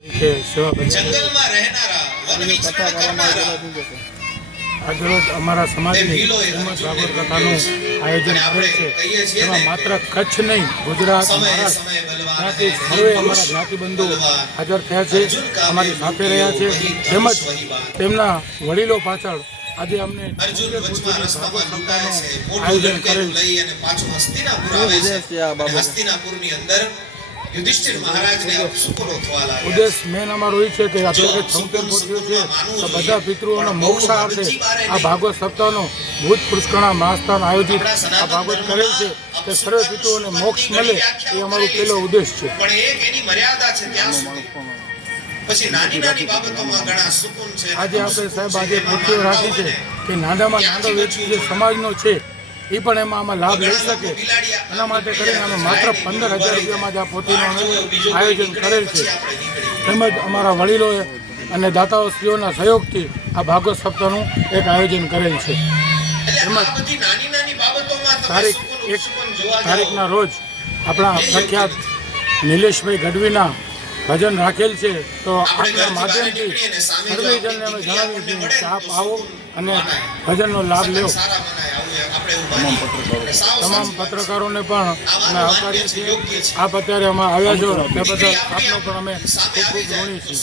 જંગલમાં રહેનારા વન વિચરણ કરનારા આજરોજ અમારા સમાજની શ્રીમદ ભાગવત કથાનું આયોજન કરેલ છે. એમાં માત્ર કચ્છ નહીં, ગુજરાત, મહારાષ્ટ્ર ત્યાંથી સર્વે અમારા જ્ઞાતિબંધુ હાજર થયા છે, અમારી સાથે રહ્યા છે. તેમજ તેમના વડીલો પાછળ આજે અમને અર્જુન વચમાં રસ્તામાં લૂંટાય છે, મોટું લંકેલું લઈ અને પાછું હસ્તિનાપુર આવે છે. હસ્તિનાપુરની અંદર યુધિષ્ઠિર મહારાજને અપસુકરો થવા લાગ્યા. ઉદ્દેશ મેન અમારો એ છે કે અત્યારે 76 પોથીઓ છે તો બધા પિતૃઓના મોક્ષાર્થે આ ભાગવત સપ્તાહનો ભૂત પુષ્કરણા મહાસ્થાન આયોજિત આ ભાગવત કરેલ છે કે સર્વે પિતૃઓને મોક્ષ મળે એ અમારો પહેલો ઉદ્દેશ છે. પણ એક એની મર્યાદા છે ત્યાં સુધી. પછી નાની નાની બાબતોમાં ઘણા સુકૂન છે. આજે આપણે સાહેબ આજે પોથીઓ રાખી છે કે નાનામાં નાનો વ્યક્તિ જે સમાજનો છે એ પણ એમાં આમાં લાભ લઈ શકે. એના માટે કરીને અમે માત્ર 15,000 રૂપિયામાં જ આ પોથીનું આયોજન કરેલ છે. તેમજ અમારા વડીલોએ અને દાતાઓશ્રીઓના સહયોગથી આ ભાગવત સપ્તાહનું એક આયોજન કરેલ છે. તેમજ તારીખના રોજ આપણા પ્રખ્યાત નિલેશભાઈ ગઢવીના ભજન રાખેલ છે. તો આપણા માધ્યમથી સર્વેજનને અમે જણાવીએ છીએ કે આપ આવો અને ભજનનો લાભ લેવો. તમામ પત્રકારોને પણ અમે આવકારીએ છીએ. આપ અત્યારે અમે આવ્યા છો તે બદલ આપનો પણ અમે ખૂબ ખૂબ ઋણી છીએ.